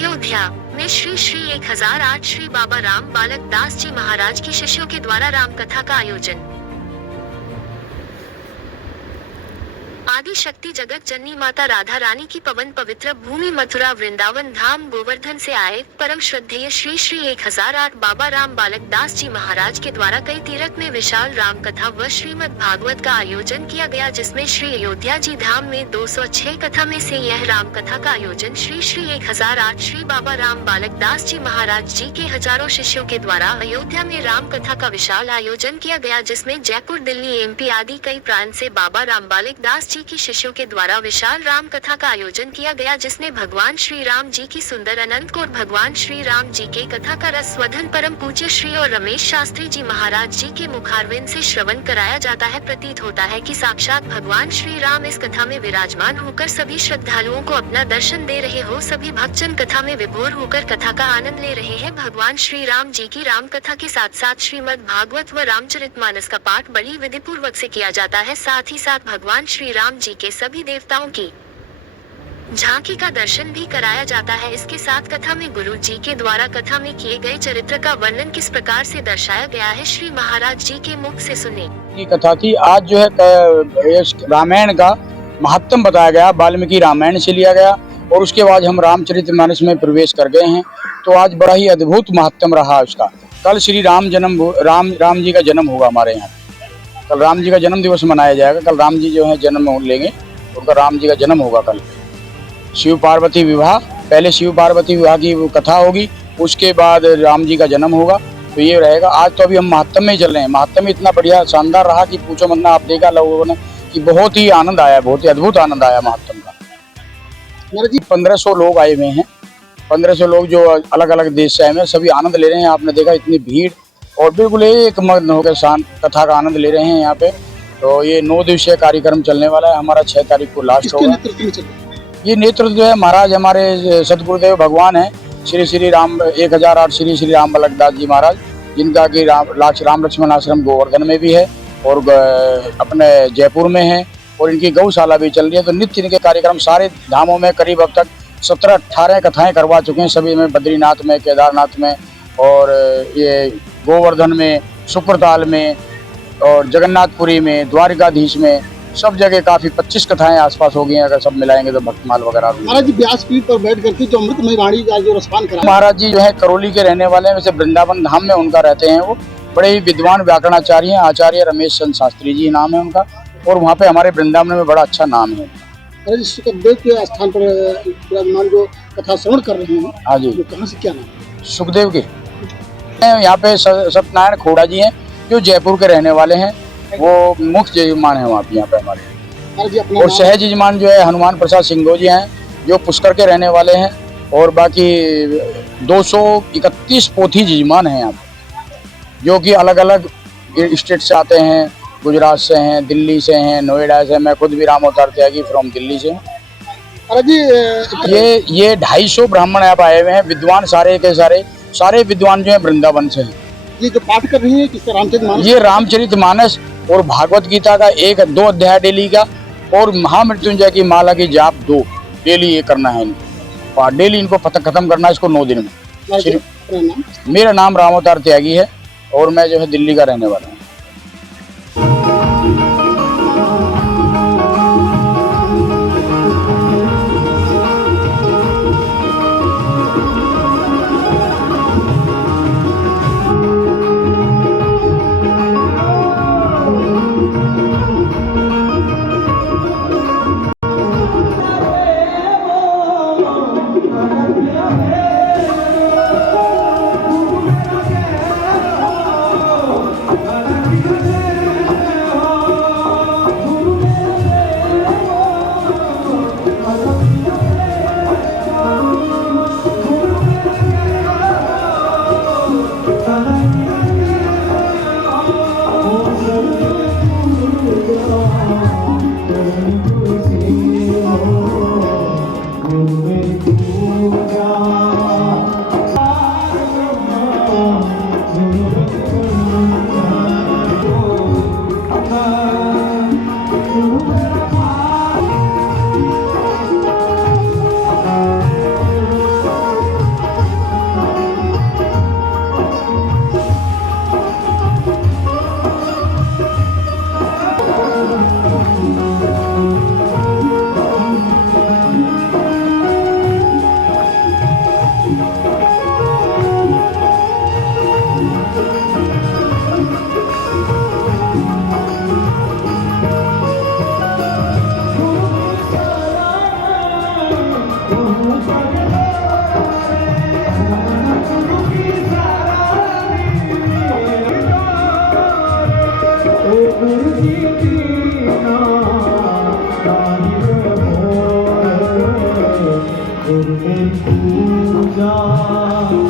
अयोध्या में श्री श्री 1008 श्री बाबा राम बालक दास जी महाराज के शिष्यों के द्वारा राम कथा का आयोजन। आदि शक्ति जगत जननी माता राधा रानी की पवन पवित्र भूमि मथुरा वृंदावन धाम गोवर्धन से आए परम श्रद्धेय श्री श्री 1008 बाबा राम बालक दास जी महाराज के द्वारा कई तीर्थ में विशाल राम कथा व श्रीमद् भागवत का आयोजन किया गया, जिसमें श्री अयोध्या जी धाम में 206 कथा में से यह राम कथा का आयोजन श्री श्री 1008 श्री बाबा राम बालक दास जी महाराज जी के हजारों शिष्यों के द्वारा अयोध्या में राम कथा का विशाल आयोजन किया गया, जिसमें जयपुर, दिल्ली, एमपी आदि कई प्रांत से बाबा राम बालक दास जी की शिष्यों के द्वारा विशाल राम कथा का आयोजन किया गया, जिसमें भगवान श्री राम जी की सुंदर अनंत कौर भगवान श्री राम जी के कथा का रसवर्धन परम पूज्य श्री और रमेश शास्त्री जी महाराज जी के मुखारविंद से श्रवण कराया जाता है। प्रतीत होता है कि साक्षात भगवान श्री राम इस कथा में विराजमान होकर सभी श्रद्धालुओं को अपना दर्शन दे रहे हो। सभी भक्तजन कथा में विभोर होकर कथा का आनंद ले रहे हैं। भगवान श्री राम जी की राम कथा के साथ साथ श्रीमद् भागवत व रामचरितमानस का पाठ बड़ी विधि पूर्वक से किया जाता है। साथ ही साथ भगवान श्री राम जी के सभी देवताओं की झांकी का दर्शन भी कराया जाता है। इसके साथ कथा में गुरु जी के द्वारा कथा में किए गए चरित्र का वर्णन किस प्रकार से दर्शाया गया है, श्री महाराज जी के मुख से सुने। ये कथा थी। आज जो है रामायण का महात्म बताया गया, वाल्मीकि रामायण से लिया गया और उसके बाद हम रामचरितमानस में प्रवेश कर गए हैं। तो आज बड़ा ही अद्भुत महात्म रहा उसका। कल श्री राम जी का जन्म होगा हमारे यहाँ। कल राम जी का जन्म दिवस मनाया जाएगा। कल राम जी जो है जन्म लेंगे, उनका राम जी का जन्म होगा कल। शिव पार्वती विवाह, पहले शिव पार्वती विवाह की कथा होगी, उसके बाद राम जी का जन्म होगा। तो ये रहेगा। आज तो अभी हम महात्म में ही चल रहे हैं। महात्म इतना बढ़िया शानदार रहा कि पूछो मत ना। आप देखा लोगों ने कि बहुत ही आनंद आया, बहुत ही अद्भुत आनंद आया महात्म का। 1500 लोग आए हुए हैं। 1500 लोग जो अलग अलग देश से आए हुए हैं, सभी आनंद ले रहे हैं। आपने देखा इतनी भीड़ और बिल्कुल एक मग्न होकर शांत कथा का आनंद ले रहे हैं यहाँ पे। तो ये 9 दिवसीय कार्यक्रम चलने वाला है। हमारा 6 तारीख को लास्ट होगा। ये नेतृत्व जो है महाराज हमारे सतगुरुदेव भगवान है श्री श्री राम 1008 श्री श्री राम बालक दास जी महाराज, जिनका कि राम लक्ष्मण आश्रम गोवर्धन में भी है और अपने जयपुर में है और इनकी गौशाला भी चल रही है। तो नित्य इनके कार्यक्रम सारे धामों में करीब अब तक 17-18 कथाएं करवा चुके हैं। सभी में बद्रीनाथ में, केदारनाथ में और ये गोवर्धन में, सुक्रताल में और जगन्नाथपुरी में, द्वारिकाधीश में, सब जगह काफी 25 कथाएं आसपास हो गई हैं। अगर सब मिलाएंगे तो भक्तमाल वगैरह। महाराज जी व्यासपीठ पर बैठ करके जो अमृतमय वाणी का जो रसपान करा। महाराज जी जो है करौली के रहने वाले हैं, वैसे वृंदावन धाम में उनका रहते हैं। वो बड़े ही विद्वान व्याकरणाचार्य हैं। आचार्य रमेश चंद्र शास्त्री जी नाम है उनका और वहाँ पे हमारे वृंदावन में बड़ा अच्छा नाम है। सुखदेव के स्थान पर विराजमान जो कथा श्रवण कर रहे हैं, हाँ जी, कहाँ से क्या नाम? सुखदेव के यहाँ पे सत्यनारायण खोड़ा जी हैं जो जयपुर के रहने वाले हैं। वो मुख्य यजमान है वहाँ पे यहाँ पे हमारे। और सहज यजमान जो है हनुमान प्रसाद सिंह जी हैं जो पुष्कर के रहने वाले हैं। और बाकी 231 पोथी यजमान हैं यहाँ पे, जो कि अलग अलग स्टेट से आते हैं। गुजरात से हैं, दिल्ली से हैं, नोएडा से। मैं खुद भी राम अवतार त्यागी फ्रॉम दिल्ली से हूँ। ये 250 ब्राह्मण यहाँ पे आए हुए हैं, विद्वान सारे के सारे विद्वान जो है वृंदावन से हैं। ये जो पाठ कर रही है किसका? रामचरितमानस। ये रामचरितमानस और भागवत गीता का 1-2 अध्याय डेली का और महामृत्युंजय की माला की जाप 2 डेली ये करना है इनको। और डेली इनको खत्म करना है इसको 9 दिन में। मेरा नाम राम अवतार त्यागी है और मैं जो है दिल्ली का रहने वाला हूँ। जा